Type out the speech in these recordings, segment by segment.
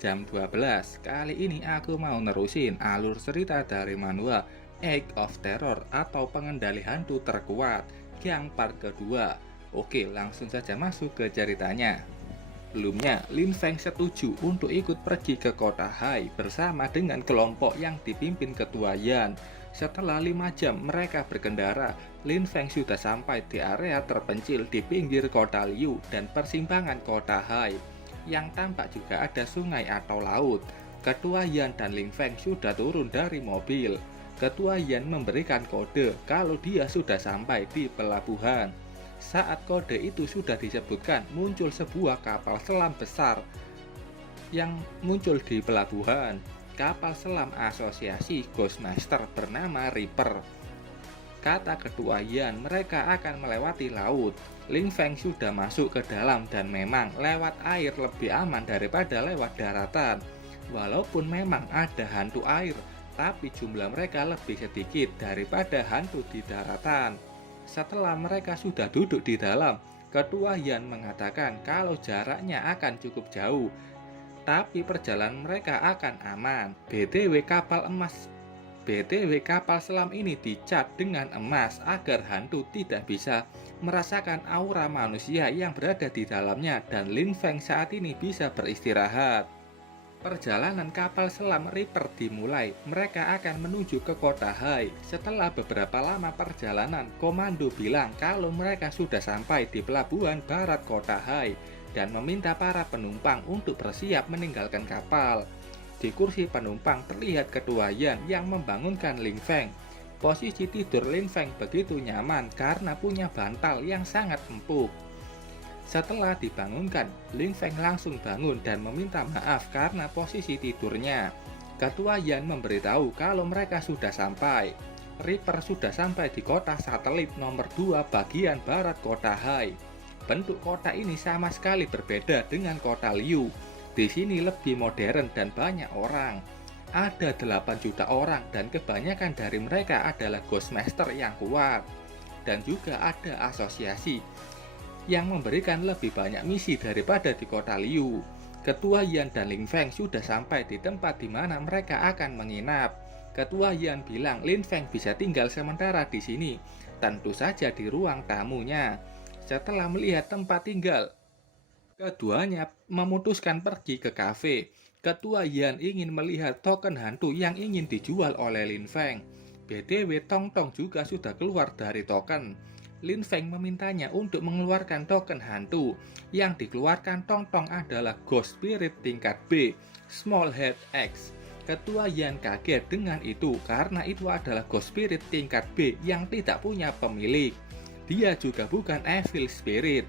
Jam 12. Kali ini aku mau nerusin alur cerita dari manual Egg of Terror atau Pengendali Hantu Terkuat yang part kedua. Oke, langsung saja masuk ke ceritanya. Sebelumnya, Lin Feng setuju untuk ikut pergi ke kota Hai bersama dengan kelompok yang dipimpin Ketua Yan. Setelah 5 jam mereka berkendara, Lin Feng sudah sampai di area terpencil di pinggir kota Liu dan persimpangan kota Hai, yang tampak juga ada sungai atau laut. Ketua Yan dan Lin Feng sudah turun dari mobil. Ketua Yan memberikan kode kalau dia sudah sampai di pelabuhan. Saat kode itu sudah disebutkan, muncul sebuah kapal selam besar yang muncul di pelabuhan. Kapal selam asosiasi Ghostmaster bernama Reaper. Kata Ketua Yan, mereka akan melewati laut. Lin Feng sudah masuk ke dalam dan memang lewat air lebih aman daripada lewat daratan. Walaupun memang ada hantu air, tapi jumlah mereka lebih sedikit daripada hantu di daratan. Setelah mereka sudah duduk di dalam, Ketua Yan mengatakan kalau jaraknya akan cukup jauh, tapi perjalanan mereka akan aman. BTW kapal selam ini dicat dengan emas agar hantu tidak bisa merasakan aura manusia yang berada di dalamnya dan Lin Feng saat ini bisa beristirahat. Perjalanan kapal selam Reaper dimulai. Mereka akan menuju ke kota Hai. Setelah beberapa lama perjalanan, komando bilang kalau mereka sudah sampai di pelabuhan barat kota Hai dan meminta para penumpang untuk bersiap meninggalkan kapal. Di kursi penumpang terlihat Ketua Yan yang membangunkan Lin Feng. Posisi tidur Lin Feng begitu nyaman karena punya bantal yang sangat empuk. Setelah dibangunkan, Lin Feng langsung bangun dan meminta maaf karena posisi tidurnya. Ketua Yan memberitahu kalau mereka sudah sampai. Reaper sudah sampai di kota satelit nomor 2 bagian barat kota Hai. Bentuk kota ini sama sekali berbeda dengan kota Liu. Di sini lebih modern dan banyak orang. Ada 8 juta orang dan kebanyakan dari mereka adalah Ghostmaster yang kuat. Dan juga ada asosiasi yang memberikan lebih banyak misi daripada di kota Liu. Ketua Yan dan Lin Feng sudah sampai di tempat di mana mereka akan menginap. Ketua Yan bilang Lin Feng bisa tinggal sementara di sini, tentu saja di ruang tamunya. Setelah melihat tempat tinggal, keduanya memutuskan pergi ke kafe. Ketua Yan ingin melihat token hantu yang ingin dijual oleh Lin Feng. BTW Tong Tong juga sudah keluar dari token. Lin Feng memintanya untuk mengeluarkan token hantu. Yang dikeluarkan Tong Tong adalah Ghost Spirit tingkat B, Small Head X. Ketua Yan kaget dengan itu karena itu adalah Ghost Spirit tingkat B yang tidak punya pemilik. Dia juga bukan Evil Spirit.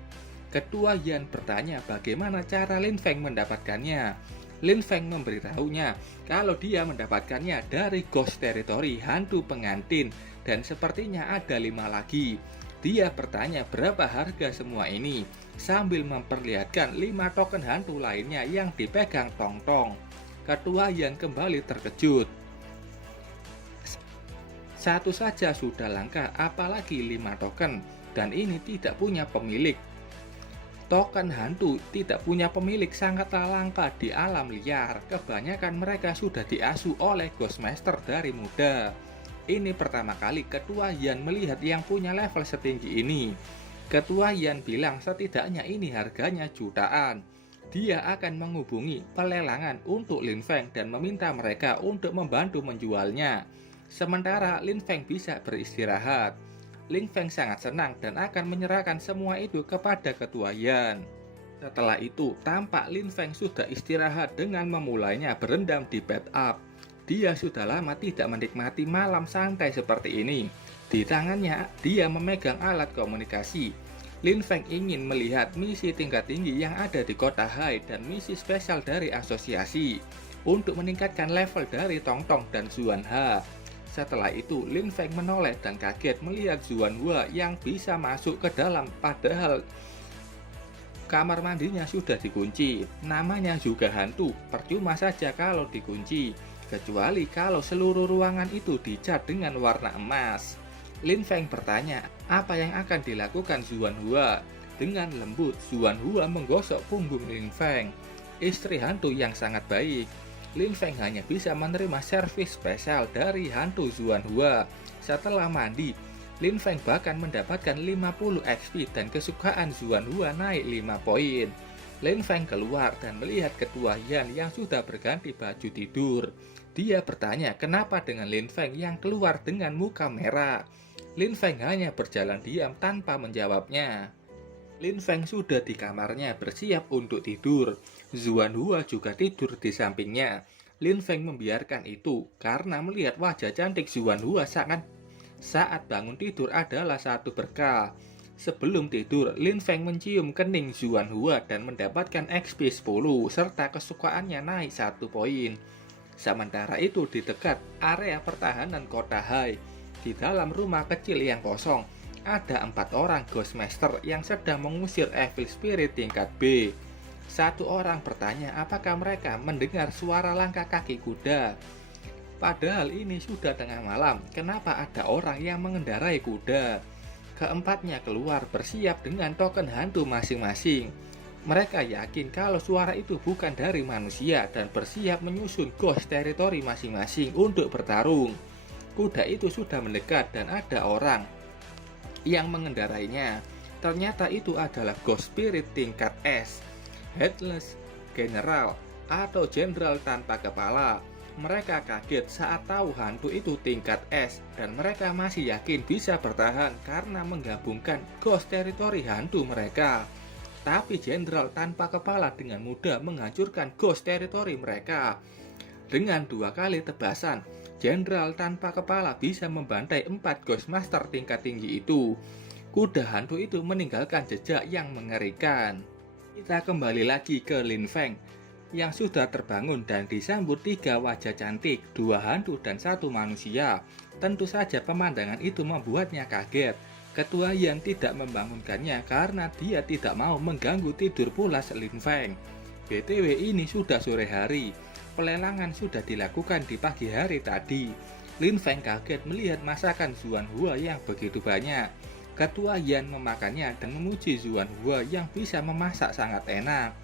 Ketua Yan bertanya bagaimana cara Lin Feng mendapatkannya. Lin Feng memberitahunya kalau dia mendapatkannya dari Ghost Territory hantu pengantin dan sepertinya ada 5 lagi. Dia bertanya berapa harga semua ini, sambil memperlihatkan 5 token hantu lainnya yang dipegang Tong Tong. Ketua Yan kembali terkejut. Satu saja sudah langka, apalagi 5 token, dan ini tidak punya pemilik. Token hantu tidak punya pemilik sangatlah langka di alam liar. Kebanyakan mereka sudah diasuh oleh Ghostmaster dari muda. Ini pertama kali Ketua Yan melihat yang punya level setinggi ini. Ketua Yan bilang setidaknya ini harganya jutaan. Dia akan menghubungi pelelangan untuk Lin Feng dan meminta mereka untuk membantu menjualnya. Sementara Lin Feng bisa beristirahat. Lin Feng sangat senang dan akan menyerahkan semua itu kepada Ketua Yan. Setelah itu, tampak Lin Feng sudah istirahat dengan memulainya berendam di bathtub. Dia sudah lama tidak menikmati malam santai seperti ini. Di tangannya, dia memegang alat komunikasi. Lin Feng ingin melihat misi tingkat tinggi yang ada di kota Hai dan misi spesial dari asosiasi untuk meningkatkan level dari Tong Tong dan Zuan Ha. Setelah itu, Lin Feng menoleh dan kaget melihat Zuan Hua yang bisa masuk ke dalam padahal kamar mandinya sudah dikunci. Namanya juga hantu, percuma saja kalau dikunci. Kecuali kalau seluruh ruangan itu dicat dengan warna emas. Lin Feng bertanya, apa yang akan dilakukan Zuan Hua? Dengan lembut, Zuan Hua menggosok punggung Lin Feng. istri hantu yang sangat baik. Lin Feng hanya bisa menerima servis spesial dari hantu Zuan Hua. Setelah mandi, Lin Feng bahkan mendapatkan 50 XP dan kesukaan Zuan Hua naik 5 poin. Lin Feng keluar dan melihat ketua Yan yang sudah berganti baju tidur. Dia bertanya kenapa dengan Lin Feng yang keluar dengan muka merah. Lin Feng hanya berjalan diam tanpa menjawabnya. Lin Feng sudah di kamarnya bersiap untuk tidur. Zuan Hua juga tidur di sampingnya. Lin Feng membiarkan itu karena melihat wajah cantik Zuan Hua saat bangun tidur adalah satu berkah. Sebelum tidur, Lin Feng mencium kening Zuan Hua dan mendapatkan XP 10 serta kesukaannya naik 1 poin. Sementara itu di dekat area pertahanan kota Hai, di dalam rumah kecil yang kosong, ada 4 orang Ghost Master yang sedang mengusir Evil Spirit tingkat B. Satu orang bertanya apakah mereka mendengar suara langkah kaki kuda. Padahal ini sudah tengah malam, kenapa ada orang yang mengendarai kuda? Keempatnya keluar bersiap dengan token hantu masing-masing. Mereka yakin kalau suara itu bukan dari manusia dan bersiap menyusun ghost territory masing-masing untuk bertarung. Kuda itu sudah mendekat dan ada orang yang mengendarainya. Ternyata itu adalah Ghost Spirit tingkat S, Headless General atau Jenderal tanpa kepala. Mereka kaget saat tahu hantu itu tingkat S dan mereka masih yakin bisa bertahan karena menggabungkan Ghost Territory hantu mereka. Tapi Jenderal tanpa kepala dengan mudah menghancurkan Ghost Territory mereka. Dengan 2 kali tebasan, Jenderal tanpa kepala bisa membantai 4 Ghost Master tingkat tinggi itu. Kuda hantu itu meninggalkan jejak yang mengerikan. Kita kembali lagi ke Lin Feng yang sudah terbangun dan disambut 3 wajah cantik, 2 hantu dan 1 manusia. Tentu saja pemandangan itu membuatnya kaget. Ketua Yan tidak membangunkannya karena dia tidak mau mengganggu tidur pulas Lin Feng. BTW ini sudah sore hari. Pelelangan sudah dilakukan di pagi hari tadi. Lin Feng kaget melihat masakan Zuan Hua yang begitu banyak. Ketua Yan memakannya dan memuji Zuan Hua yang bisa memasak sangat enak.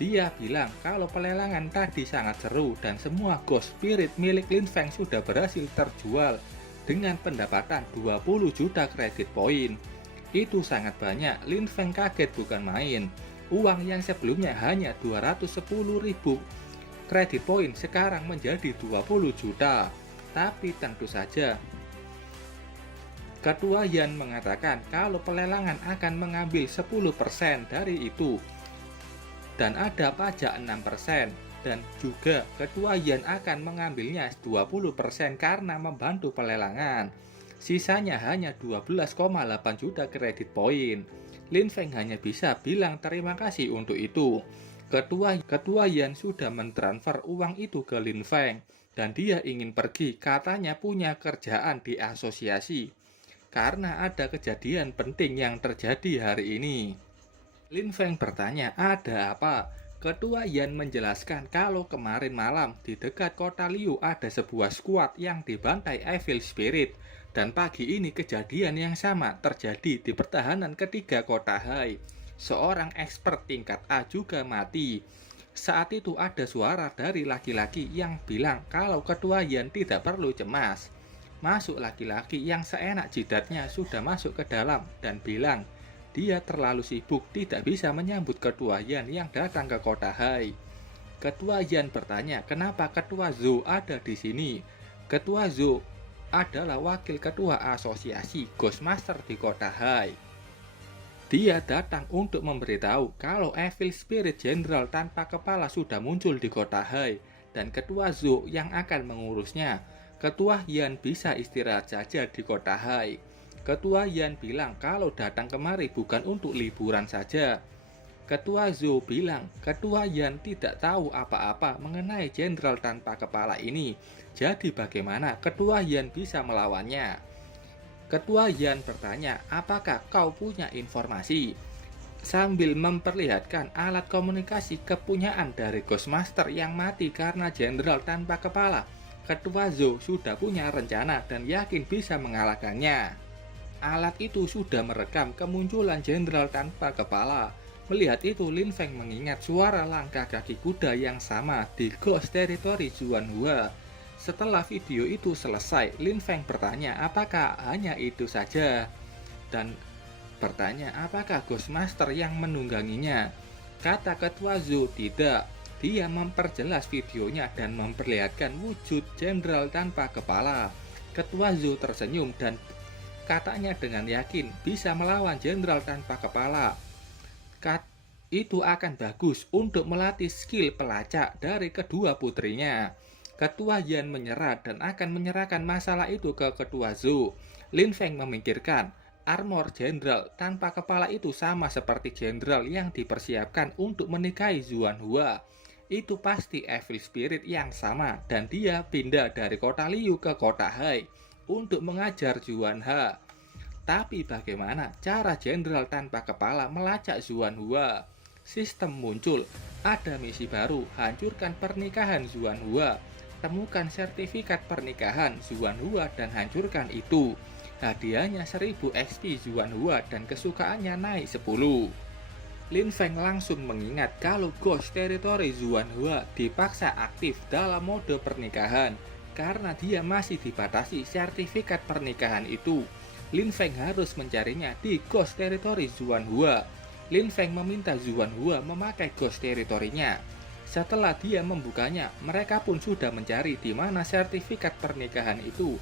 Dia bilang kalau pelelangan tadi sangat seru dan semua Ghost Spirit milik Lin Feng sudah berhasil terjual dengan pendapatan 20 juta kredit poin. Itu sangat banyak. Lin Feng kaget bukan main. Uang yang sebelumnya hanya 210.000 kredit poin sekarang menjadi 20 juta. Tapi tentu saja Ketua Yan mengatakan kalau pelelangan akan mengambil 10% dari itu dan ada pajak 6%, dan juga Ketua Yan akan mengambilnya 20% karena membantu pelelangan. Sisanya hanya 12,8 juta kredit poin. Lin Feng hanya bisa bilang terima kasih untuk itu. Ketua Yan sudah mentransfer uang itu ke Lin Feng dan dia ingin pergi, katanya punya kerjaan di asosiasi karena ada kejadian penting yang terjadi hari ini. Lin Feng bertanya ada apa? Ketua Yan menjelaskan kalau kemarin malam di dekat kota Liu ada sebuah skuad yang dibantai Evil Spirit dan pagi ini kejadian yang sama terjadi di pertahanan ketiga kota Hai. Seorang expert tingkat A juga mati. Saat itu ada suara dari laki-laki yang bilang kalau Ketua Yan tidak perlu cemas. Masuk laki-laki yang seenak jidatnya sudah masuk ke dalam dan bilang dia terlalu sibuk tidak bisa menyambut Ketua Yan yang datang ke kota Hai. Ketua Yan bertanya kenapa Ketua Zhou ada di sini. Ketua Zhou adalah wakil ketua asosiasi Ghost Master di kota Hai. Dia datang untuk memberitahu kalau Evil Spirit General tanpa kepala sudah muncul di kota Hai dan Ketua Zhou yang akan mengurusnya. Ketua Yan bisa istirahat saja di kota Hai. Ketua Yan bilang kalau datang kemari bukan untuk liburan saja. Ketua Zhou bilang Ketua Yan tidak tahu apa-apa mengenai Jenderal tanpa kepala ini. Jadi bagaimana Ketua Yan bisa melawannya? Ketua Yan bertanya, apakah kau punya informasi? Sambil memperlihatkan alat komunikasi kepunyaan dari Ghost Master yang mati karena Jenderal tanpa kepala, Ketua Zhou sudah punya rencana dan yakin bisa mengalahkannya. Alat itu sudah merekam kemunculan Jenderal tanpa kepala. Melihat itu, Lin Feng mengingat suara langkah kaki kuda yang sama di Ghost Territory Xuanhua. Setelah video itu selesai, Lin Feng bertanya apakah hanya itu saja, dan bertanya apakah Ghostmaster yang menungganginya. Kata Ketua Zhou tidak. Dia memperjelas videonya dan memperlihatkan wujud jenderal tanpa kepala. Ketua Zhou tersenyum dan katanya dengan yakin bisa melawan jenderal tanpa kepala. Itu akan bagus untuk melatih skill pelacak dari kedua putrinya. Ketua Yan menyerah dan akan menyerahkan masalah itu ke Ketua Zhou. Lin Feng memikirkan, armor jenderal tanpa kepala itu sama seperti jenderal yang dipersiapkan untuk menikahi Xuanhua. Itu pasti evil spirit yang sama dan dia pindah dari kota Liu ke kota Hai untuk mengajar Xuanhua. Tapi bagaimana cara jenderal tanpa kepala melacak Xuanhua? Sistem muncul, ada misi baru, hancurkan pernikahan Xuanhua. Temukan sertifikat pernikahan Xuanhua dan hancurkan itu. Hadiahnya 1000 XP Xuanhua dan kesukaannya naik 10. Lin Feng langsung mengingat kalau Ghost Territory Xuanhua dipaksa aktif dalam mode pernikahan. Karena dia masih dibatasi sertifikat pernikahan itu, Lin Feng harus mencarinya di Ghost Territory Xuanhua. Lin Feng meminta Xuanhua memakai Ghost Territory-nya. Setelah dia membukanya, mereka pun sudah mencari di mana sertifikat pernikahan itu.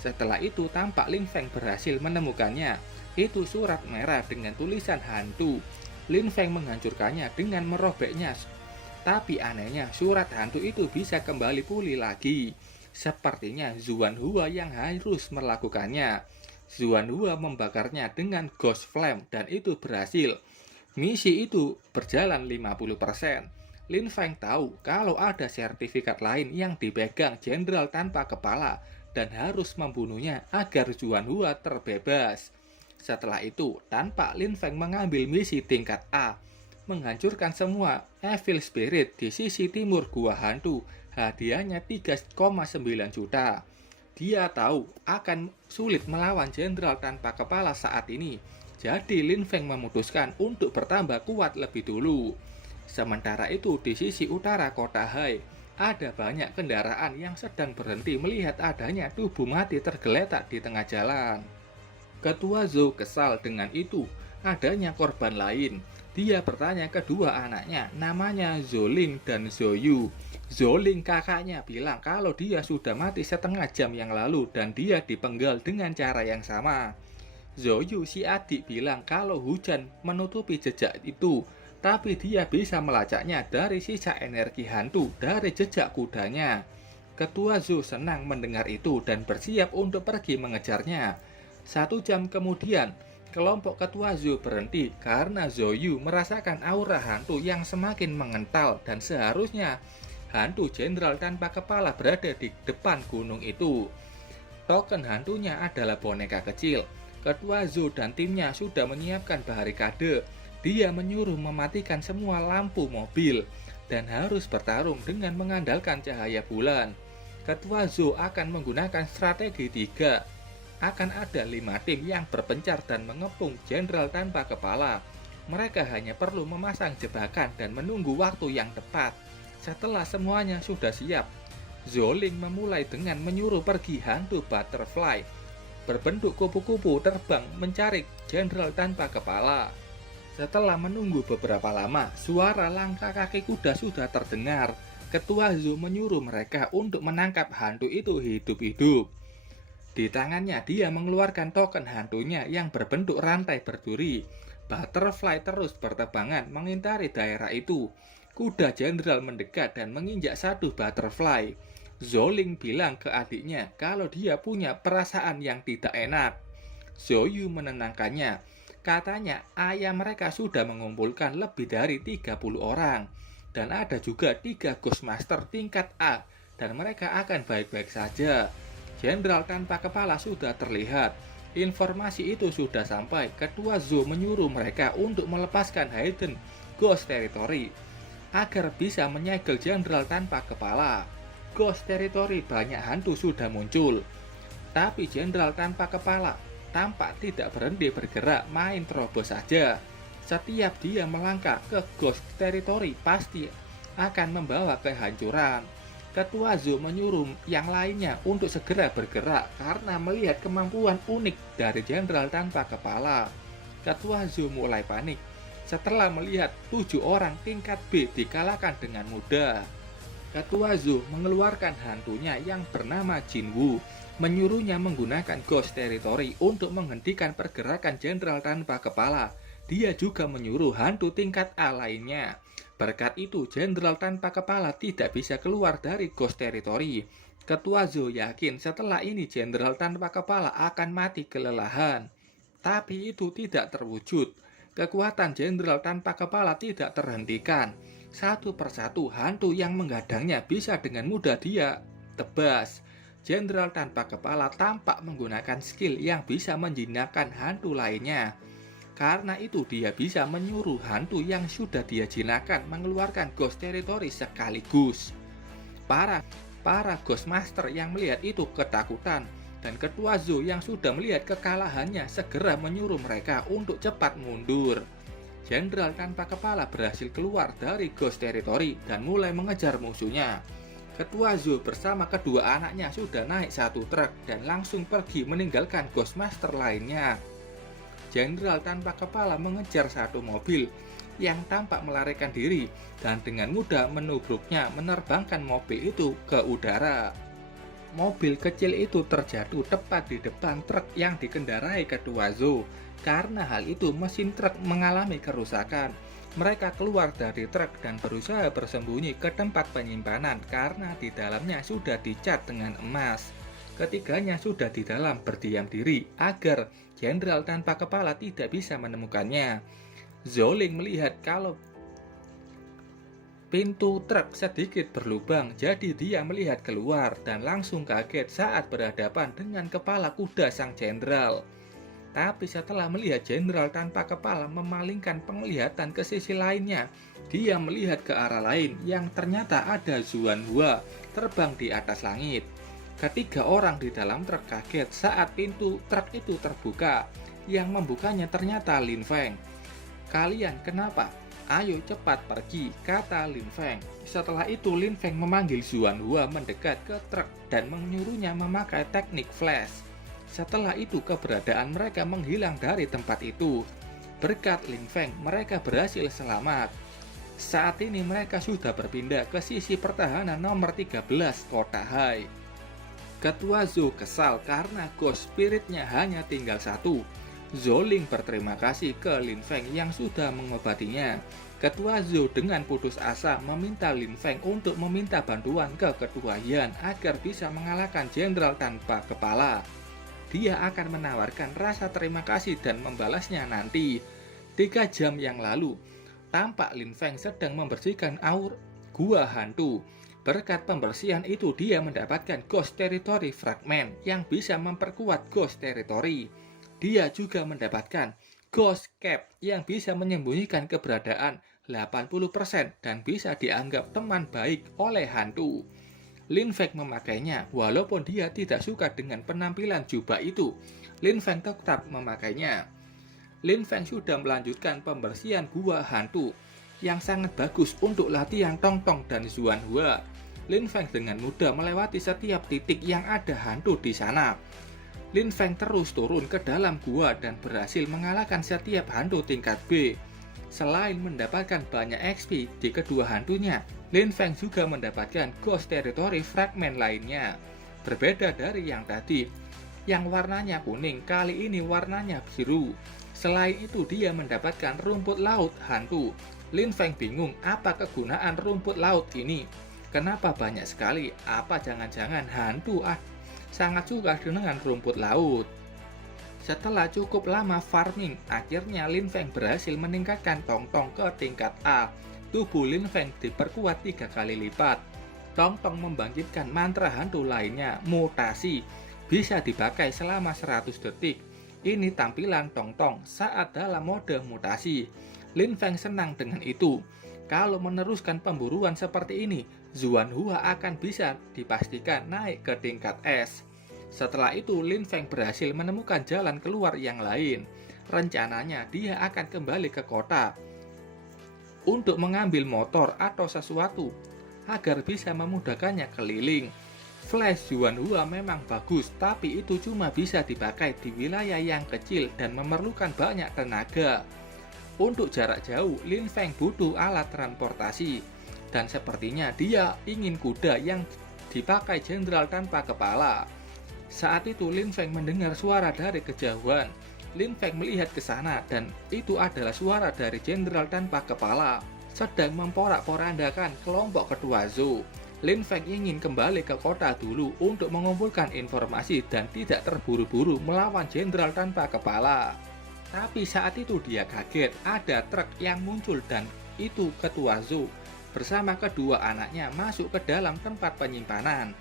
Setelah itu, tampak Lin Feng berhasil menemukannya. Itu surat merah dengan tulisan hantu. Lin Feng menghancurkannya dengan merobeknya. Tapi anehnya, surat hantu itu bisa kembali pulih lagi. Sepertinya Xuanhua yang harus melakukannya. Xuanhua membakarnya dengan Ghost Flame dan itu berhasil. Misi itu berjalan 50%. Lin Feng tahu kalau ada sertifikat lain yang dipegang jenderal tanpa kepala dan harus membunuhnya agar Xuanhua terbebas. Setelah itu, tanpa Lin Feng mengambil misi tingkat A, menghancurkan semua evil spirit di sisi timur gua hantu, hadiahnya 3,9 juta. Dia tahu akan sulit melawan jenderal tanpa kepala saat ini, jadi Lin Feng memutuskan untuk bertambah kuat lebih dulu. Sementara itu di sisi utara kota Hai, ada banyak kendaraan yang sedang berhenti melihat adanya tubuh mati tergeletak di tengah jalan. Ketua Zhou kesal dengan itu, adanya korban lain. Dia bertanya kedua anaknya, namanya Zhouling dan Zhouyu. Zhouling kakaknya bilang kalau dia sudah mati setengah jam yang lalu dan dia dipenggal dengan cara yang sama. Zhouyu si adik bilang kalau hujan menutupi jejak itu, tapi dia bisa melacaknya dari sisa energi hantu dari jejak kudanya. Ketua Zhou senang mendengar itu dan bersiap untuk pergi mengejarnya. 1 jam kemudian, kelompok Ketua Zhou berhenti karena Zhouyu merasakan aura hantu yang semakin mengental dan seharusnya hantu jenderal tanpa kepala berada di depan gunung itu. Token hantunya adalah boneka kecil. Ketua Zhou dan timnya sudah menyiapkan barikade. Dia menyuruh mematikan semua lampu mobil dan harus bertarung dengan mengandalkan cahaya bulan. Ketua Zhou akan menggunakan strategi 3. Akan ada 5 tim yang berpencar dan mengepung jenderal tanpa kepala. Mereka hanya perlu memasang jebakan dan menunggu waktu yang tepat. Setelah semuanya sudah siap, Zhouling memulai dengan menyuruh pergi hantu butterfly berbentuk kupu-kupu terbang mencari jenderal tanpa kepala. Setelah menunggu beberapa lama, suara langkah kaki kuda sudah terdengar. Ketua Zhou menyuruh mereka untuk menangkap hantu itu hidup-hidup. Di tangannya dia mengeluarkan token hantunya yang berbentuk rantai berduri. Butterfly terus berterbangan mengintari daerah itu. Kuda jenderal mendekat dan menginjak satu butterfly. Zhouling bilang ke adiknya kalau dia punya perasaan yang tidak enak. Zhouyu menenangkannya. Katanya ayah mereka sudah mengumpulkan lebih dari 30 orang. Dan ada juga 3 Ghostmaster tingkat A. Dan mereka akan baik-baik saja. Jenderal tanpa kepala sudah terlihat. Informasi itu sudah sampai. Ketua Zhou menyuruh mereka untuk melepaskan Hidden Ghost Territory agar bisa menyegel jenderal tanpa kepala. Ghost Territory banyak hantu sudah muncul. Tapi jenderal tanpa kepala tampak tidak berhenti bergerak, main terobos saja. Setiap dia melangkah ke Ghost Territory pasti akan membawa kehancuran. Ketua Zhou menyuruh yang lainnya untuk segera bergerak karena melihat kemampuan unik dari jenderal tanpa kepala. Ketua Zhou mulai panik setelah melihat 7 orang tingkat B dikalahkan dengan mudah. Ketua Zhou mengeluarkan hantunya yang bernama Jinwu, menyuruhnya menggunakan Ghost Territory untuk menghentikan pergerakan jenderal tanpa kepala. Dia juga menyuruh hantu tingkat A lainnya. Berkat itu, jenderal tanpa kepala tidak bisa keluar dari Ghost Territory. Ketua Zhou yakin setelah ini jenderal tanpa kepala akan mati kelelahan. Tapi itu tidak terwujud. Kekuatan jenderal tanpa kepala tidak terhentikan. Satu persatu hantu yang menghadangnya bisa dengan mudah dia tebas. Jenderal tanpa kepala tampak menggunakan skill yang bisa menjinakkan hantu lainnya. Karena itu dia bisa menyuruh hantu yang sudah dia jinakkan mengeluarkan Ghost Territory sekaligus. Para Ghost Master yang melihat itu ketakutan, dan Ketua Zhou yang sudah melihat kekalahannya segera menyuruh mereka untuk cepat mundur. Jenderal tanpa kepala berhasil keluar dari Ghost Territory dan mulai mengejar musuhnya. Ketua Zhou bersama kedua anaknya sudah naik satu truk dan langsung pergi meninggalkan Ghost Master lainnya. Jenderal tanpa kepala mengejar satu mobil yang tampak melarikan diri dan dengan mudah menubruknya menerbangkan mobil itu ke udara. Mobil kecil itu terjatuh tepat di depan truk yang dikendarai Ketua Zhou. Karena hal itu mesin truk mengalami kerusakan. Mereka keluar dari truk dan berusaha bersembunyi ke tempat penyimpanan karena di dalamnya sudah dicat dengan emas. Ketiganya sudah di dalam berdiam diri agar jenderal tanpa kepala tidak bisa menemukannya. Zhou Ling melihat kalau pintu truk sedikit berlubang, jadi dia melihat keluar dan langsung kaget saat berhadapan dengan kepala kuda sang jenderal. Tapi setelah melihat jenderal tanpa kepala memalingkan penglihatan ke sisi lainnya, dia melihat ke arah lain yang ternyata ada Xuanhua terbang di atas langit. Ketiga orang di dalam truk kaget saat pintu truk itu terbuka. Yang membukanya ternyata Lin Feng. "Kalian kenapa? Ayo cepat pergi," kata Lin Feng. Setelah itu Lin Feng memanggil Xuanhua mendekat ke truk dan menyuruhnya memakai teknik flash. Setelah itu keberadaan mereka menghilang dari tempat itu. Berkat Lin Feng mereka berhasil selamat. Saat ini mereka sudah berpindah ke sisi pertahanan nomor 13 Kota Hai. Ketua Zhou kesal karena Ghost Spiritnya hanya tinggal satu. Zhou Ling berterima kasih ke Lin Feng yang sudah mengobatinya. Ketua Zhou dengan putus asa meminta Lin Feng untuk meminta bantuan ke Ketua Yan agar bisa mengalahkan jenderal tanpa kepala. Dia akan menawarkan rasa terima kasih dan membalasnya nanti. 3 jam yang lalu, tampak Lin Feng sedang membersihkan gua hantu. Berkat pembersihan itu dia mendapatkan Ghost Territory Fragment yang bisa memperkuat Ghost Territory. Dia juga mendapatkan Ghost Cap yang bisa menyembunyikan keberadaan 80% dan bisa dianggap teman baik oleh hantu. Lin Feng memakainya walaupun dia tidak suka dengan penampilan jubah itu. Lin Feng tetap memakainya. Lin Feng sudah melanjutkan pembersihan gua hantu yang sangat bagus untuk latihan Tong-Tong dan Xuanhua. Lin Feng dengan mudah melewati setiap titik yang ada hantu di sana. Lin Feng terus turun ke dalam gua dan berhasil mengalahkan setiap hantu tingkat B. Selain mendapatkan banyak XP di kedua hantunya, Lin Feng juga mendapatkan Ghost Territory Fragment lainnya. Berbeda dari yang tadi, yang warnanya kuning, kali ini warnanya biru. Selain itu dia mendapatkan rumput laut hantu. Lin Feng bingung apa kegunaan rumput laut ini. Kenapa banyak sekali? Apa jangan-jangan hantu sangat suka dengan rumput laut? Setelah cukup lama farming, akhirnya Lin Feng berhasil meningkatkan Tong-Tong ke tingkat A. Tubuh Lin Feng diperkuat 3 kali lipat. Tong-Tong membangkitkan mantra hantu lainnya, mutasi. Bisa dipakai selama 100 detik. Ini tampilan Tong-Tong saat dalam mode mutasi. Lin Feng senang dengan itu. Kalau meneruskan pemburuan seperti ini, Xuanhua akan bisa dipastikan naik ke tingkat S. Setelah itu Lin Feng berhasil menemukan jalan keluar yang lain. Rencananya dia akan kembali ke kota untuk mengambil motor atau sesuatu agar bisa memudahkannya keliling. Flash Yuanhua memang bagus, tapi itu cuma bisa dipakai di wilayah yang kecil dan memerlukan banyak tenaga. Untuk jarak jauh, Lin Feng butuh alat transportasi, dan sepertinya dia ingin kuda yang dipakai jenderal tanpa kepala. Saat itu Lin Feng mendengar suara dari kejauhan. Lin Feng melihat ke sana dan itu adalah suara dari jenderal tanpa kepala sedang memporak-porandakan kelompok ketua Zhou. Lin Feng ingin kembali ke kota dulu untuk mengumpulkan informasi dan tidak terburu-buru melawan jenderal tanpa kepala. Tapi saat itu dia kaget, ada truk yang muncul dan itu ketua Zhou bersama kedua anaknya masuk ke dalam tempat penyimpanan.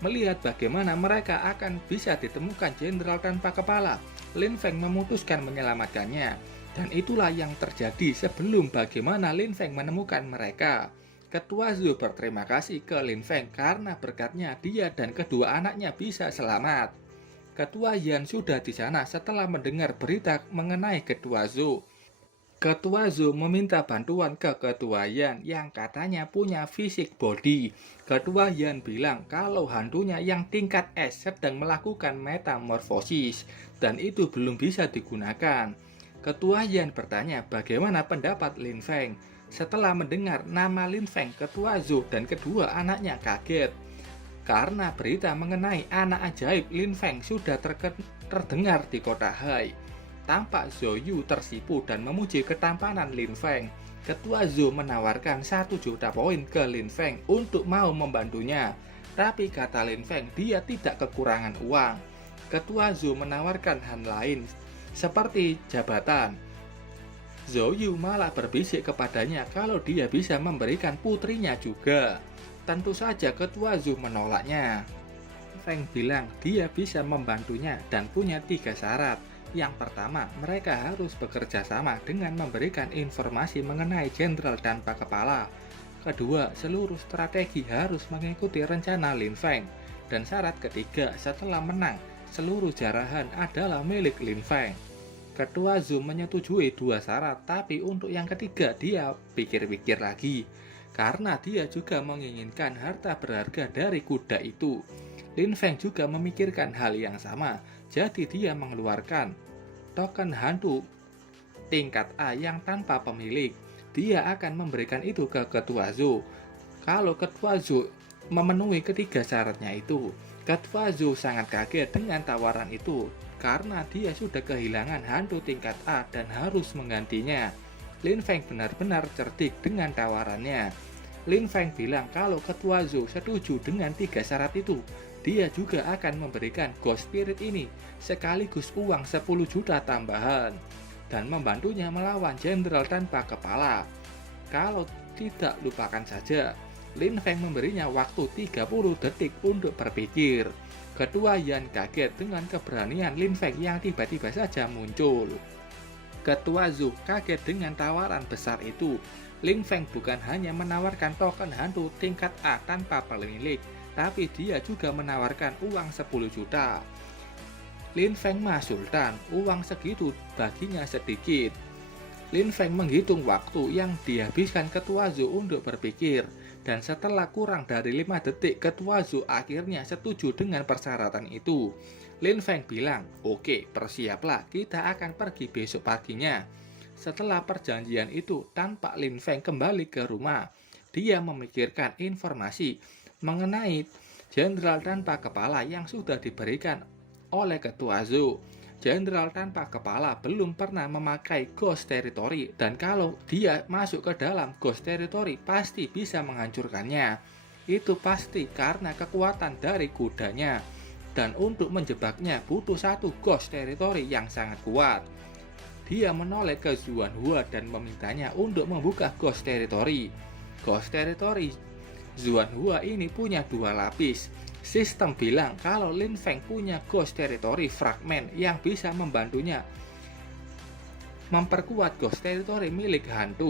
Melihat bagaimana mereka akan bisa ditemukan jenderal tanpa kepala, Lin Feng memutuskan menyelamatkannya. Dan itulah yang terjadi sebelum bagaimana Lin Feng menemukan mereka. Ketua Zhou berterima kasih ke Lin Feng karena berkatnya dia dan kedua anaknya bisa selamat. Ketua Yan sudah di sana setelah mendengar berita mengenai Ketua Zhou. Ketua Zhou meminta bantuan ke Ketua Yan yang katanya punya fisik body. Ketua Yan bilang kalau hantunya yang tingkat S sedang melakukan metamorfosis dan itu belum bisa digunakan. Ketua Yan bertanya bagaimana pendapat Lin Feng. Setelah mendengar nama Lin Feng, Ketua Zhou dan kedua anaknya kaget. Karena berita mengenai anak ajaib Lin Feng sudah terdengar di kota Hai. Tampak Zhou Yu tersipu dan memuji ketampanan Lin Feng. Ketua Zhou menawarkan 1 juta poin ke Lin Feng untuk mau membantunya. Tapi kata Lin Feng dia tidak kekurangan uang. Ketua Zhou menawarkan hal lain seperti jabatan. Zhou Yu malah berbisik kepadanya kalau dia bisa memberikan putrinya juga. Tentu saja Ketua Zhou menolaknya. Feng bilang dia bisa membantunya dan punya 3 syarat. Yang pertama, mereka harus bekerja sama dengan memberikan informasi mengenai jenderal tanpa kepala. Kedua, seluruh strategi harus mengikuti rencana Lin Feng. Dan syarat ketiga, setelah menang, seluruh jarahan adalah milik Lin Feng. Ketua Zhou menyetujui 2 syarat, tapi untuk yang ketiga dia pikir-pikir lagi. Karena dia juga menginginkan harta berharga dari kuda itu. Lin Feng juga memikirkan hal yang sama. Jadi dia mengeluarkan token hantu tingkat A yang tanpa pemilik. Dia akan memberikan itu ke Ketua Zhou. Kalau Ketua Zhou memenuhi ketiga syaratnya itu, Ketua Zhou sangat kaget dengan tawaran itu karena dia sudah kehilangan hantu tingkat A dan harus menggantinya. Lin Feng benar-benar cerdik dengan tawarannya. Lin Feng bilang kalau Ketua Zhou setuju dengan 3 syarat itu, dia juga akan memberikan Ghost Spirit ini sekaligus uang 10 juta tambahan dan membantunya melawan jenderal tanpa kepala. Kalau tidak, lupakan saja. Lin Feng memberinya waktu 30 detik untuk berpikir. Ketua Yan kaget dengan keberanian Lin Feng yang tiba-tiba saja muncul. Ketua Zhou kaget dengan tawaran besar itu. Lin Feng bukan hanya menawarkan token hantu tingkat A tanpa pemilik, tapi dia juga menawarkan uang 10 juta. Lin Feng mah sultan, uang segitu baginya sedikit. Lin Feng menghitung waktu yang dihabiskan Ketua Zhou untuk berpikir, dan setelah kurang dari 5 detik Ketua Zhou akhirnya setuju dengan persyaratan itu. Lin Feng bilang, oke, bersiaplah, kita akan pergi besok paginya. Setelah perjanjian itu, tanpa Lin Feng kembali ke rumah, dia memikirkan informasi mengenai jenderal tanpa kepala yang sudah diberikan oleh Ketua Zhou. Jenderal tanpa kepala belum pernah memakai Ghost Territory dan kalau dia masuk ke dalam Ghost Territory pasti bisa menghancurkannya. Itu pasti karena kekuatan dari kudanya. Dan untuk menjebaknya butuh 1 Ghost Territory yang sangat kuat. Dia menoleh ke Yuanhua dan memintanya untuk membuka Ghost Territory. Ghost Territory Yuanhua ini punya 2 lapis. Sistem bilang kalau Lin Feng punya Ghost Territory fragment yang bisa membantunya memperkuat Ghost Territory milik hantu.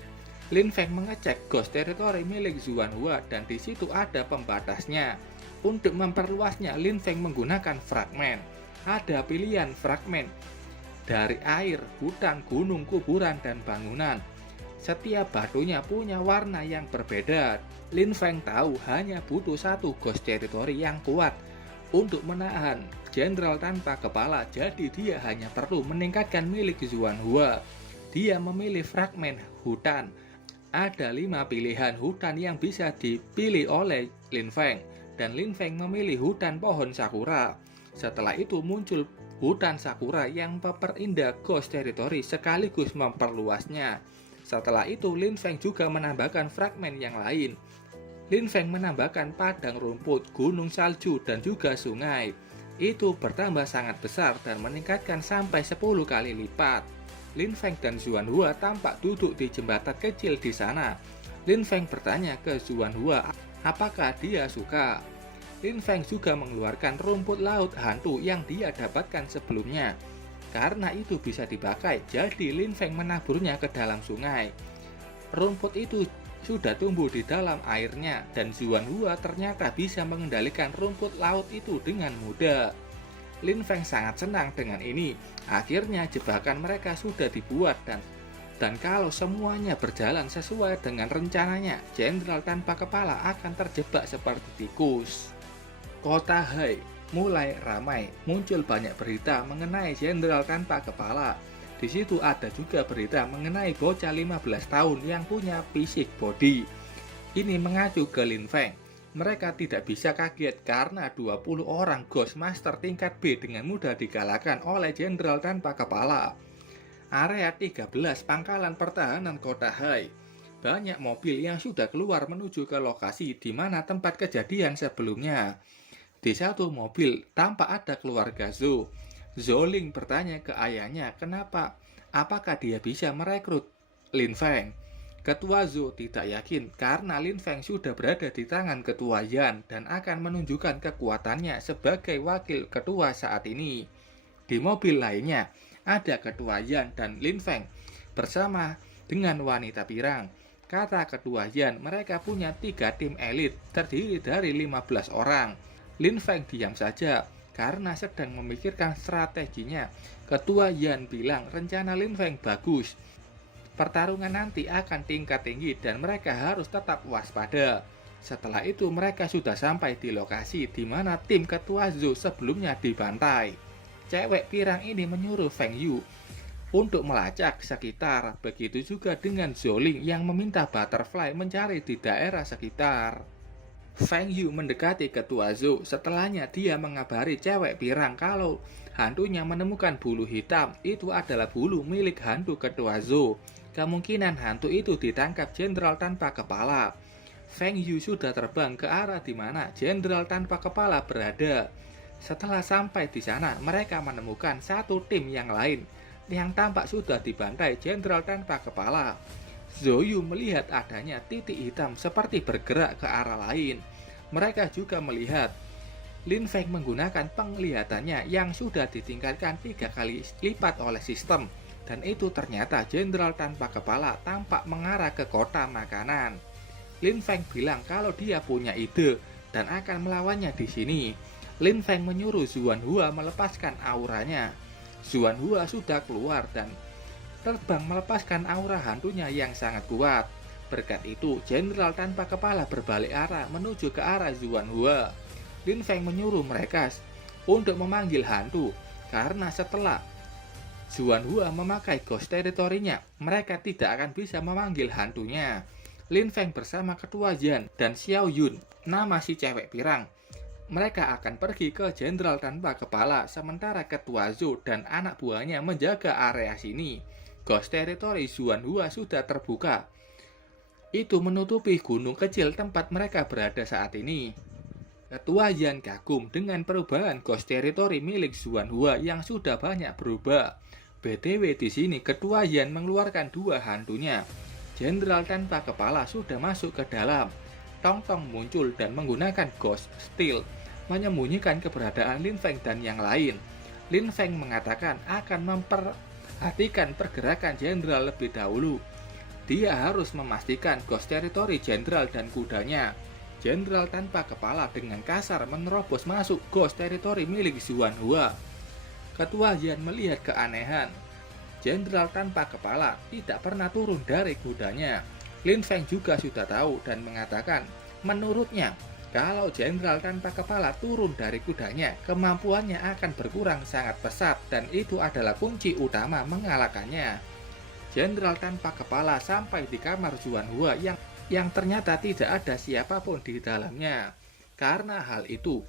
Lin Feng mengecek Ghost Territory milik Yuanhua dan di situ ada pembatasnya. Untuk memperluasnya, Lin Feng menggunakan fragment. Ada pilihan fragment dari air, hutan, gunung, kuburan, dan bangunan. Setiap batunya punya warna yang berbeda. Lin Feng tahu hanya butuh satu ghost territory yang kuat untuk menahan jenderal tanpa kepala, jadi dia hanya perlu meningkatkan milik Xuanhua. Dia memilih fragmen hutan. Ada 5 pilihan hutan yang bisa dipilih oleh Lin Feng, dan Lin Feng memilih hutan pohon sakura. Setelah itu muncul hutan sakura yang memperindah ghost territory sekaligus memperluasnya. Setelah itu Lin Feng juga menambahkan fragmen yang lain. Lin Feng menambahkan padang rumput, gunung salju, dan juga sungai. Itu bertambah sangat besar dan meningkatkan sampai 10 kali lipat. Lin Feng dan Xuanhua tampak duduk di jembatan kecil di sana. Lin Feng bertanya ke Xuanhua apakah dia suka. Lin Feng juga mengeluarkan rumput laut hantu yang dia dapatkan sebelumnya. Karena itu bisa dipakai, jadi Lin Feng menaburnya ke dalam sungai. Rumput itu sudah tumbuh di dalam airnya, dan Xuanhua ternyata bisa mengendalikan rumput laut itu dengan mudah. Lin Feng sangat senang dengan ini. Akhirnya jebakan mereka sudah dibuat, dan kalau semuanya berjalan sesuai dengan rencananya, jenderal tanpa kepala akan terjebak seperti tikus. Kota Hai mulai ramai, muncul banyak berita mengenai jenderal tanpa kepala. Di situ ada juga berita mengenai bocah 15 tahun yang punya fisik body. Ini mengacu ke Lin Feng. Mereka tidak bisa kaget karena 20 orang Ghost Master tingkat B dengan mudah dikalahkan oleh jenderal tanpa kepala. Area 13 pangkalan pertahanan kota Hai. Banyak mobil yang sudah keluar menuju ke lokasi di mana tempat kejadian sebelumnya. Di satu mobil tampak ada keluarga Zhou. Zhou Ling bertanya ke ayahnya apakah dia bisa merekrut Lin Feng. Ketua Zhou tidak yakin karena Lin Feng sudah berada di tangan Ketua Yan dan akan menunjukkan kekuatannya sebagai wakil ketua saat ini. Di mobil lainnya ada Ketua Yan dan Lin Feng bersama dengan wanita pirang. Kata Ketua Yan, mereka punya 3 tim elit terdiri dari 15 orang. Lin Feng diam saja karena sedang memikirkan strateginya. Ketua Yan bilang rencana Lin Feng bagus. Pertarungan nanti akan tingkat tinggi dan mereka harus tetap waspada. Setelah itu mereka sudah sampai di lokasi di mana tim Ketua Zhou sebelumnya dibantai. Cewek pirang ini menyuruh Feng Yu untuk melacak sekitar. Begitu juga dengan Zhou Ling yang meminta Butterfly mencari di daerah sekitar. Feng Yu mendekati Ketua Zhou. Setelahnya dia mengabari cewek pirang kalau hantunya menemukan bulu hitam. Itu adalah bulu milik hantu Ketua Zhou. Kemungkinan hantu itu ditangkap jenderal tanpa kepala. Feng Yu sudah terbang ke arah di mana jenderal tanpa kepala berada. Setelah sampai di sana, mereka menemukan satu tim yang lain yang tampak sudah dibantai jenderal tanpa kepala. Zhou Yu melihat adanya titik hitam seperti bergerak ke arah lain. Mereka juga melihat Lin Feng menggunakan penglihatannya yang sudah ditingkatkan 3 kali lipat oleh sistem. Dan itu ternyata jenderal tanpa kepala tampak mengarah ke kota makanan. Lin Feng bilang kalau dia punya ide dan akan melawannya di sini. Lin Feng menyuruh Xuanhua melepaskan auranya. Xuanhua sudah keluar dan terbang melepaskan aura hantunya yang sangat kuat. Berkat itu, jenderal tanpa kepala berbalik arah menuju ke arah Xuanhua. Lin Feng menyuruh mereka untuk memanggil hantu karena setelah Xuanhua memakai ghost territory-nya, mereka tidak akan bisa memanggil hantunya. Lin Feng bersama Ketua Yan dan Xiao Yun, nama si cewek pirang, mereka akan pergi ke jenderal tanpa kepala, sementara Ketua Zhou dan anak buahnya menjaga area sini. Ghost territory Xuanhua sudah terbuka. Itu menutupi gunung kecil tempat mereka berada saat ini. Ketua Yan kagum dengan perubahan ghost territory milik Xuanhua yang sudah banyak berubah. BTW di sini Ketua Yan mengeluarkan 2 hantunya. Jenderal tanpa kepala sudah masuk ke dalam. Tong Tong muncul dan menggunakan Ghost Steel menyembunyikan keberadaan Lin Feng dan yang lain. Lin Feng mengatakan akan memperhatikan pergerakan jenderal lebih dahulu. Dia harus memastikan ghost territory jenderal dan kudanya. Jenderal tanpa kepala dengan kasar menerobos masuk ghost territory milik Xuanhua. Ketua Yan melihat keanehan. Jenderal tanpa kepala tidak pernah turun dari kudanya. Lin Feng juga sudah tahu dan mengatakan, menurutnya, kalau jenderal tanpa kepala turun dari kudanya, kemampuannya akan berkurang sangat pesat dan itu adalah kunci utama mengalahkannya. Jenderal tanpa kepala sampai di kamar Zuan Hua yang ternyata tidak ada siapapun di dalamnya. Karena hal itu,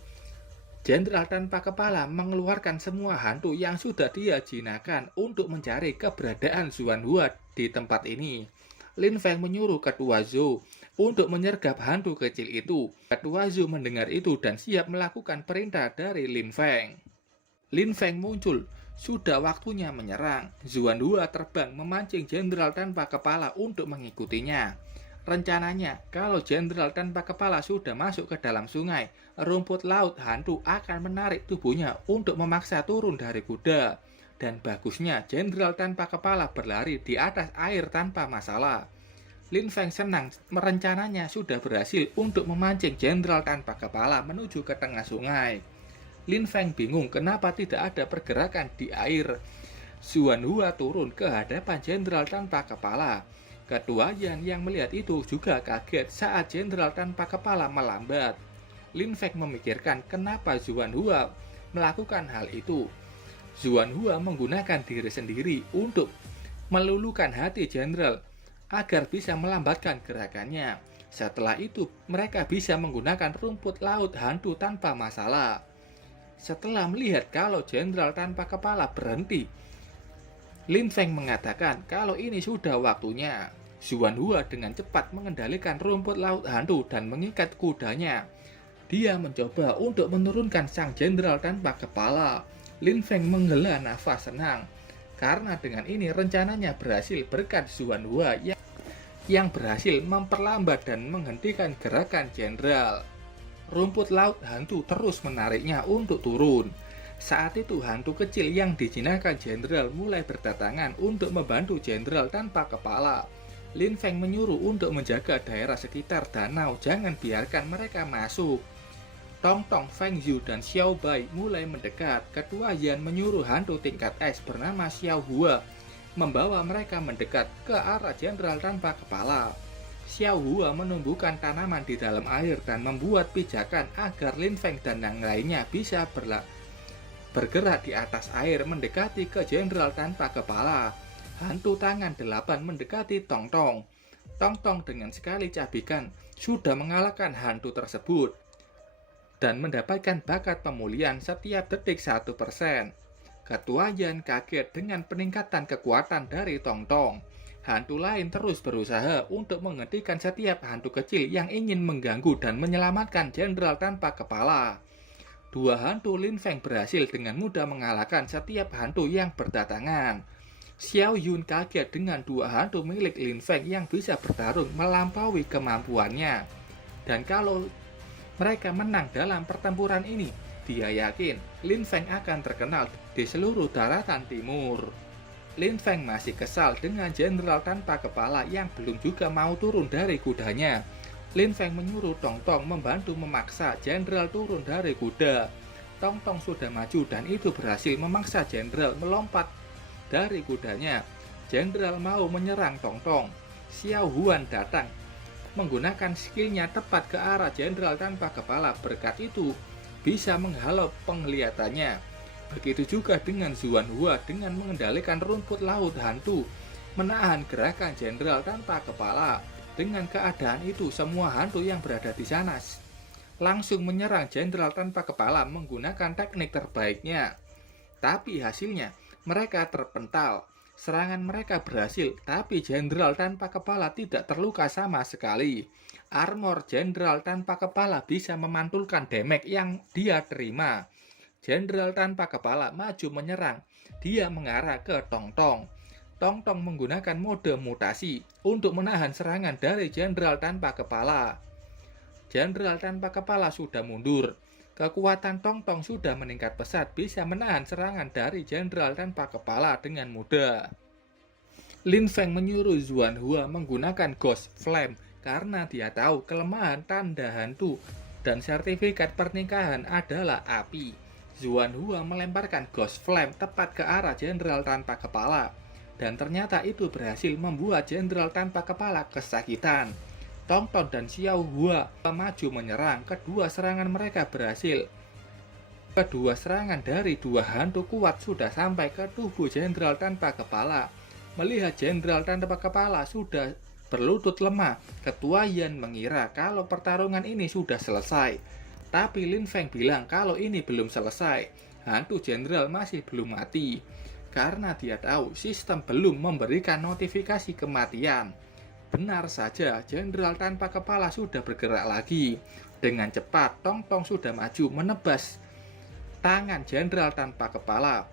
jenderal tanpa kepala mengeluarkan semua hantu yang sudah dia jinakkan untuk mencari keberadaan Zuan Hua di tempat ini. Lin Feng menyuruh Ketua Zhou untuk menyergap hantu kecil itu. Ketua Zhou mendengar itu dan siap melakukan perintah dari Lin Feng. Lin Feng muncul, sudah waktunya menyerang. Zuan Hua terbang memancing jenderal tanpa kepala untuk mengikutinya. Rencananya, kalau jenderal tanpa kepala sudah masuk ke dalam sungai, rumput laut hantu akan menarik tubuhnya untuk memaksa turun dari kuda. Dan bagusnya, jenderal tanpa kepala berlari di atas air tanpa masalah. Lin Feng senang rencananya sudah berhasil untuk memancing jenderal tanpa kepala menuju ke tengah sungai. Lin Feng bingung kenapa tidak ada pergerakan di air. Zuan Hua turun ke hadapan jenderal tanpa kepala. Ketua Yan yang melihat itu juga kaget saat jenderal tanpa kepala melambat. Lin Feng memikirkan kenapa Zuan Hua melakukan hal itu. Zuan Hua menggunakan diri sendiri untuk meluluhkan hati jenderal agar bisa melambatkan gerakannya. Setelah itu, mereka bisa menggunakan rumput laut hantu tanpa masalah. Setelah melihat kalau jenderal tanpa kepala berhenti, Lin Feng mengatakan kalau ini sudah waktunya. Zuan Hua dengan cepat mengendalikan rumput laut hantu dan mengikat kudanya. Dia mencoba untuk menurunkan sang jenderal tanpa kepala. Lin Feng menghela nafas senang, karena dengan ini rencananya berhasil berkat Zuan Hua yang berhasil memperlambat dan menghentikan gerakan jenderal. Rumput laut hantu terus menariknya untuk turun. Saat itu hantu kecil yang dijinakkan jenderal mulai berdatangan untuk membantu jenderal tanpa kepala. Lin Feng menyuruh untuk menjaga daerah sekitar danau, jangan biarkan mereka masuk. Tong Tong, Feng Zhu, dan Xiao Bai mulai mendekat. Ketua Yan menyuruh hantu tingkat es bernama Xiao Hua membawa mereka mendekat ke arah jenderal tanpa kepala. Xiao Hua menumbuhkan tanaman di dalam air dan membuat pijakan agar Lin Feng dan yang lainnya bisa bergerak di atas air mendekati ke jenderal tanpa kepala. Hantu tangan 8 mendekati Tong Tong. Tong Tong dengan sekali cabikan sudah mengalahkan hantu tersebut dan mendapatkan bakat pemulihan setiap detik 1%. Ketua Yan kaget dengan peningkatan kekuatan dari Tong Tong. Hantu lain terus berusaha untuk menghentikan setiap hantu kecil yang ingin mengganggu dan menyelamatkan jenderal tanpa kepala. Dua hantu Lin Feng berhasil dengan mudah mengalahkan setiap hantu yang berdatangan. Xiao Yun kaget dengan dua hantu milik Lin Feng yang bisa bertarung melampaui kemampuannya. Dan kalau mereka menang dalam pertempuran ini, dia yakin Lin Feng akan terkenal di seluruh daratan timur. Lin Feng masih kesal dengan jenderal tanpa kepala yang belum juga mau turun dari kudanya. Lin Feng menyuruh Tong Tong membantu memaksa jenderal turun dari kuda. Tong Tong sudah maju dan itu berhasil memaksa jenderal melompat dari kudanya. Jenderal mau menyerang Tong Tong. Xiao Huan datang menggunakan skillnya tepat ke arah jenderal tanpa kepala. Berkat itu bisa menghalau penglihatannya. Begitu juga dengan Zuan Hua dengan mengendalikan rumput laut hantu, menahan gerakan jenderal tanpa kepala. Dengan keadaan itu, semua hantu yang berada di sana langsung menyerang jenderal tanpa kepala menggunakan teknik terbaiknya. Tapi hasilnya, mereka terpental. Serangan mereka berhasil, tapi jenderal tanpa kepala tidak terluka sama sekali. Armor jenderal tanpa kepala bisa memantulkan damage yang dia terima. Jenderal tanpa kepala maju menyerang. Dia mengarah ke Tong Tong. Tong Tong menggunakan mode mutasi untuk menahan serangan dari jenderal tanpa kepala. Jenderal tanpa kepala sudah mundur. Kekuatan Tong Tong sudah meningkat pesat, bisa menahan serangan dari jenderal tanpa kepala dengan mudah. Lin Feng menyuruh Zuan Hua menggunakan Ghost Flame karena dia tahu kelemahan tanda hantu dan sertifikat pernikahan adalah api. Zuanhua melemparkan Ghost Flame tepat ke arah jenderal tanpa kepala. Dan ternyata itu berhasil membuat jenderal tanpa kepala kesakitan. Tongton dan Xiao Hua maju menyerang, kedua serangan mereka berhasil. Kedua serangan dari dua hantu kuat sudah sampai ke tubuh jenderal tanpa kepala. Melihat jenderal tanpa kepala sudah berlutut lemah, Ketua Yan mengira kalau pertarungan ini sudah selesai. Tapi Lin Feng bilang kalau ini belum selesai, hantu jenderal masih belum mati. Karena dia tahu sistem belum memberikan notifikasi kematian. Benar saja, jenderal tanpa kepala sudah bergerak lagi. Dengan cepat, Tong Tong sudah maju menebas tangan jenderal tanpa kepala.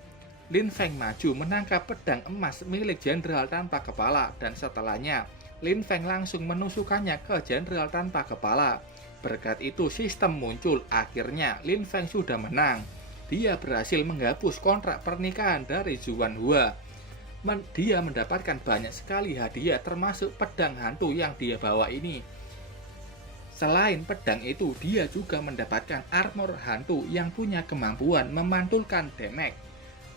Lin Feng maju menangkap pedang emas milik jenderal tanpa kepala, dan setelahnya Lin Feng langsung menusukkannya ke jenderal tanpa kepala. Berkat itu sistem muncul, akhirnya Lin Feng sudah menang. Dia berhasil menghapus kontrak pernikahan dari Zuanhua. Dia mendapatkan banyak sekali hadiah termasuk pedang hantu yang dia bawa ini. Selain pedang itu, dia juga mendapatkan armor hantu yang punya kemampuan memantulkan damage.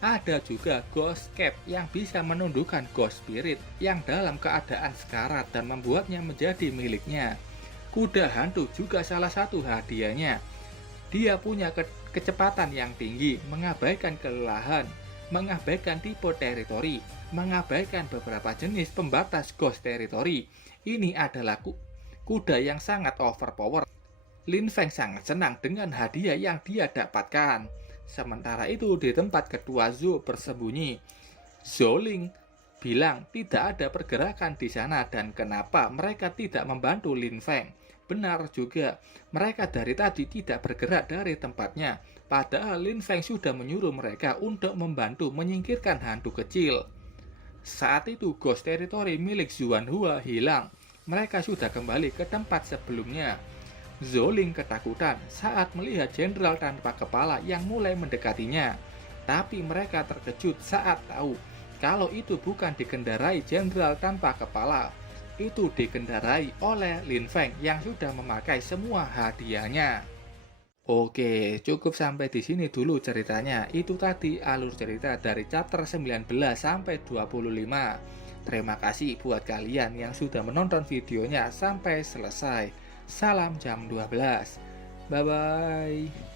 Ada juga Ghost Cap yang bisa menundukkan Ghost Spirit yang dalam keadaan sekarat dan membuatnya menjadi miliknya. Kuda hantu juga salah satu hadiahnya. Dia punya kecepatan yang tinggi, mengabaikan kelelahan, mengabaikan tipe teritori, mengabaikan beberapa jenis pembatas ghost teritori. Ini adalah kuda yang sangat overpower. Lin Feng sangat senang dengan hadiah yang dia dapatkan. Sementara itu di tempat Ketua Zhou bersembunyi, Zhou Ling bilang tidak ada pergerakan di sana dan kenapa mereka tidak membantu Lin Feng. Benar juga, mereka dari tadi tidak bergerak dari tempatnya, padahal Lin Feng sudah menyuruh mereka untuk membantu menyingkirkan hantu kecil. Saat itu Ghost Territory milik Zuanhua hilang, mereka sudah kembali ke tempat sebelumnya. Zhou Ling ketakutan saat melihat jenderal tanpa kepala yang mulai mendekatinya, tapi mereka terkejut saat tahu kalau itu bukan dikendarai jenderal tanpa kepala. Itu dikendarai oleh Lin Feng yang sudah memakai semua hadiahnya. Oke, cukup sampai di sini dulu ceritanya. Itu tadi alur cerita dari chapter 19 sampai 25. Terima kasih buat kalian yang sudah menonton videonya sampai selesai. Salam jam 12. Bye bye.